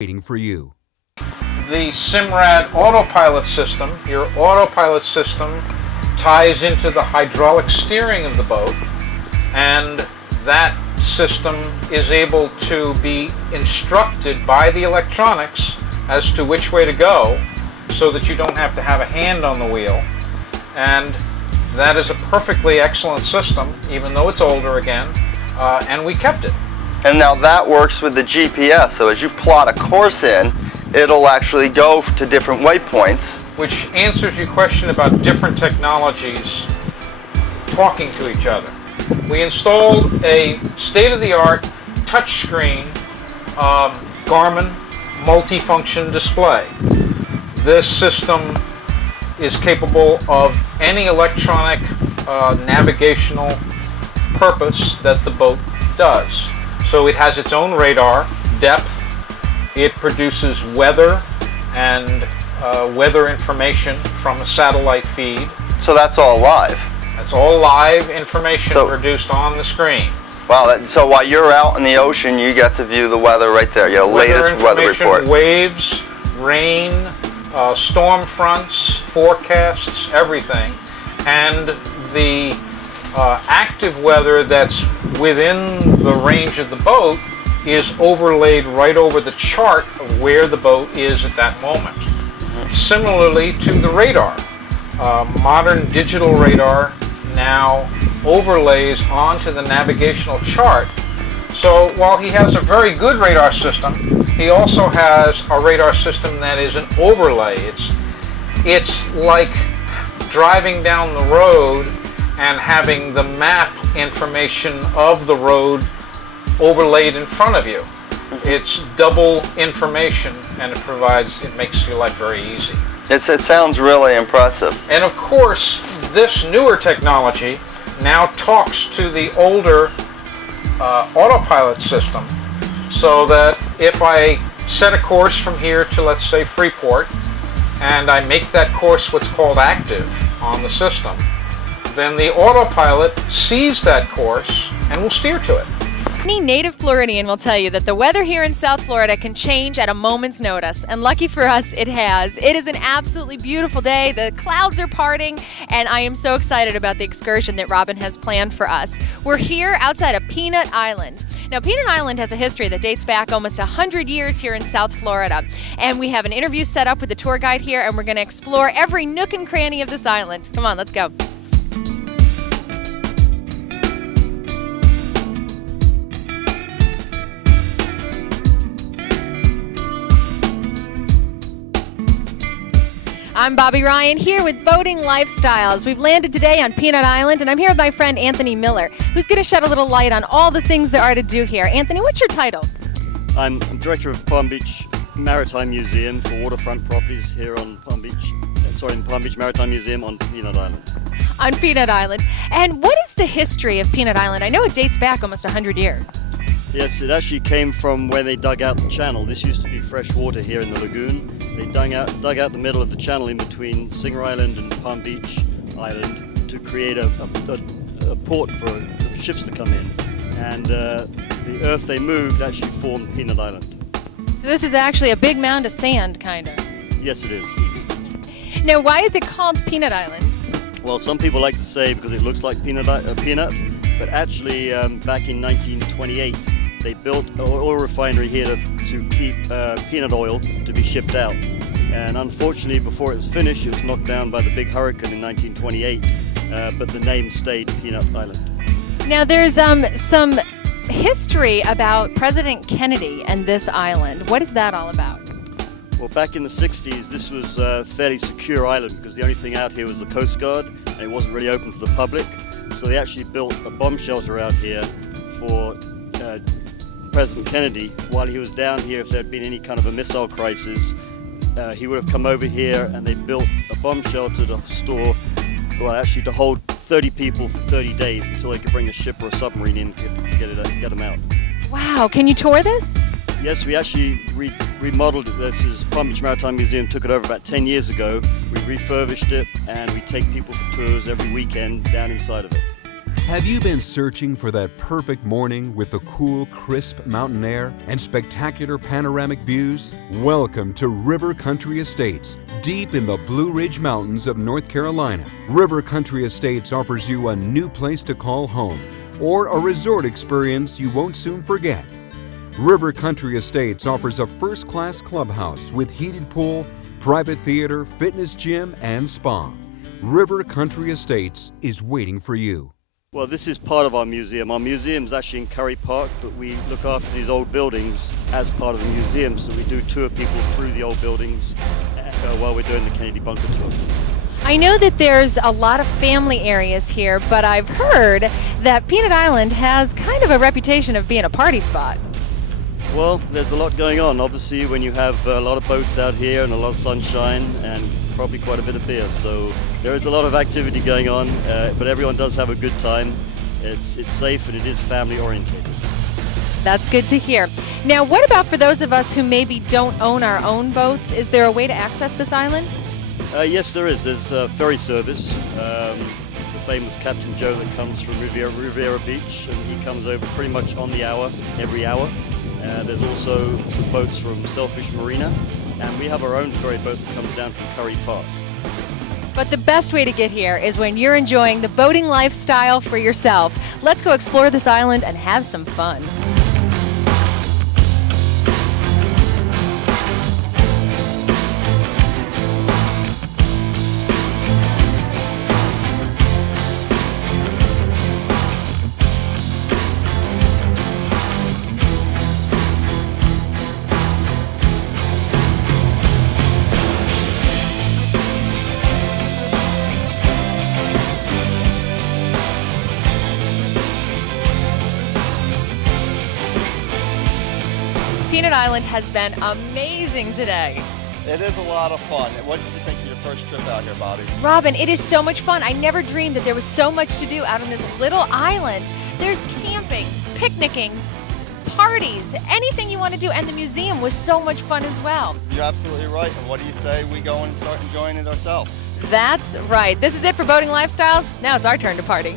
waiting for you. The Simrad autopilot system, your autopilot system ties into the hydraulic steering of the boat, and that system is able to be instructed by the electronics as to which way to go so that you don't have to have a hand on the wheel. And that is a perfectly excellent system, even though it's older again, and we kept it. And now that works with the GPS, so as you plot a course in, it'll actually go to different waypoints. Which answers your question about different technologies talking to each other. We installed a state-of-the-art touchscreen Garmin multifunction display. This system is capable of any electronic navigational purpose that the boat does. So it has its own radar, depth, it produces weather and weather information from a satellite feed. So that's all live? That's all live information produced on the screen. Wow, so while you're out in the ocean, you get to view the weather right there, your latest weather report. Waves, rain, storm fronts, forecasts, everything. And the active weather that's within the range of the boat is overlaid right over the chart of where the boat is at that moment. Similarly to the radar. Modern digital radar now overlays onto the navigational chart. So while he has a very good radar system, he also has a radar system that is an overlay. It's like driving down the road and having the map information of the road overlaid in front of you. It's double information, and it makes your life very easy. It sounds really impressive. And of course, this newer technology now talks to the older autopilot system, so that if I set a course from here to, let's say, Freeport, and I make that course what's called active on the system, then the autopilot sees that course and will steer to it. Any native Floridian will tell you that the weather here in South Florida can change at a moment's notice, and lucky for us, it has. It is an absolutely beautiful day. The clouds are parting, and I am so excited about the excursion that Robin has planned for us. We're here outside of Peanut Island. Now, Peanut Island has a history that dates back almost 100 years here in South Florida, and we have an interview set up with the tour guide here, and we're going to explore every nook and cranny of this island. Come on, let's go. I'm Bobby Ryan here with Boating Lifestyles. We've landed today on Peanut Island, and I'm here with my friend Anthony Miller, who's going to shed a little light on all the things there are to do here. Anthony, what's your title? I'm director of Palm Beach Maritime Museum for waterfront properties here on Palm Beach. In Palm Beach Maritime Museum on Peanut Island. On Peanut Island. And what is the history of Peanut Island? I know it dates back almost 100 years. Yes, it actually came from where they dug out the channel. This used to be fresh water here in the lagoon. They dug out the middle of the channel in between Singer Island and Palm Beach Island to create a port for ships to come in. And the earth they moved actually formed Peanut Island. So this is actually a big mound of sand, kind of. Yes, it is. Now, why is it called Peanut Island? Well, some people like to say because it looks like peanut, but actually back in 1928, they built an oil refinery here to keep peanut oil to be shipped out. And unfortunately, before it was finished, it was knocked down by the big hurricane in 1928, but the name stayed Peanut Island. Now, there's some history about President Kennedy and this island. What is that all about? Well, back in the 60s, this was a fairly secure island because the only thing out here was the Coast Guard, and it wasn't really open for the public. So they actually built a bomb shelter out here for President Kennedy. While he was down here, if there had been any kind of a missile crisis, he would have come over here, and they built a bomb shelter to store, well, actually to hold 30 people for 30 days until they could bring a ship or a submarine in to get them out. Wow, can you tour this? Yes, we actually remodeled it. This is Palm Beach Maritime Museum, took it over about 10 years ago. We refurbished it, and we take people for tours every weekend down inside of it. Have you been searching for that perfect morning with the cool, crisp mountain air and spectacular panoramic views? Welcome to River Country Estates, deep in the Blue Ridge Mountains of North Carolina. River Country Estates offers you a new place to call home or a resort experience you won't soon forget. River Country Estates offers a first-class clubhouse with heated pool, private theater, fitness gym, and spa. River Country Estates is waiting for you. Well, this is part of our museum. Our museum is actually in Curry Park, but we look after these old buildings as part of the museum, so we do tour people through the old buildings while we're doing the Kennedy Bunker tour. I know that there's a lot of family areas here, but I've heard that Peanut Island has kind of a reputation of being a party spot. Well, there's a lot going on. Obviously, when you have a lot of boats out here and a lot of sunshine and probably quite a bit of beer, so there is a lot of activity going on, but everyone does have a good time. It's safe and it is family oriented. That's good to hear. Now, what about for those of us who maybe don't own our own boats? Is there a way to access this island? Yes, there is. There's a ferry service. The famous Captain Joe that comes from Riviera Beach, and he comes over pretty much on the hour, every hour. There's also some boats from Selfish Marina, and we have our own ferry boat that comes down from Curry Park. But the best way to get here is when you're enjoying the boating lifestyle for yourself. Let's go explore this island and have some fun. Peanut Island has been amazing today. It is a lot of fun. What did you think of your first trip out here, Bobby? Robin, it is so much fun. I never dreamed that there was so much to do out on this little island. There's camping, picnicking, parties, anything you want to do, and the museum was so much fun as well. You're absolutely right. And what do you say we go and start enjoying it ourselves? That's right. This is it for Boating Lifestyles. Now it's our turn to party.